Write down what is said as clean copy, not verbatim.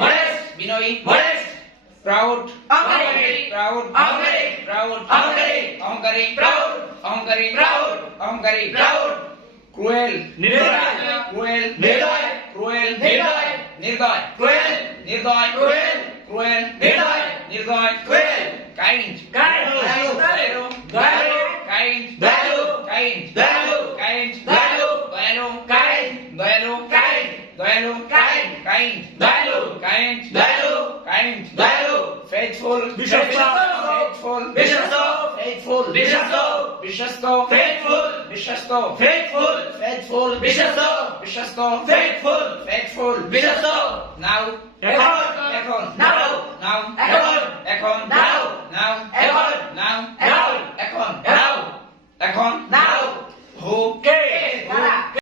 modest, বিনয়ী, modest, proud, অহংকারী, proud, অহংকারী, proud, অহংকারী, অহংকারী, proud, অহংকারী, proud, অহংকারী, proud, cruel, নির্দয়, cruel, নির্দয়, cruel, নির্দয়, নির্দয়, cruel, নির্দয়, cruel, cruel, নির্দয়, নির্দয়, cruel, kind, kind, দয়ালু, দয়ালু, kind, দয়ালু, kind, দয়ালু, kind, দয়ালু, দয়ালু, kind, দয়ালু, kind, দয়ালু, kind, kind, দয়ালু, kind, দয়ালু, kind, দয়ালু, faithful, বিশ্বস্ত, faithful, বিশ্বস্ত, faithful, বিশ্বস্ত, বিশ্বস্ত, faithful, বিশ্বস্ত, faithful, faithful, বিশ্বস্ত, বিশ্বস্ত, faithful, faithful, বিশ্বস্ত, now, এখন, এখন, now, now, এখন, এখন, now, now, এখন, now, now, এখন, now, এখন, now,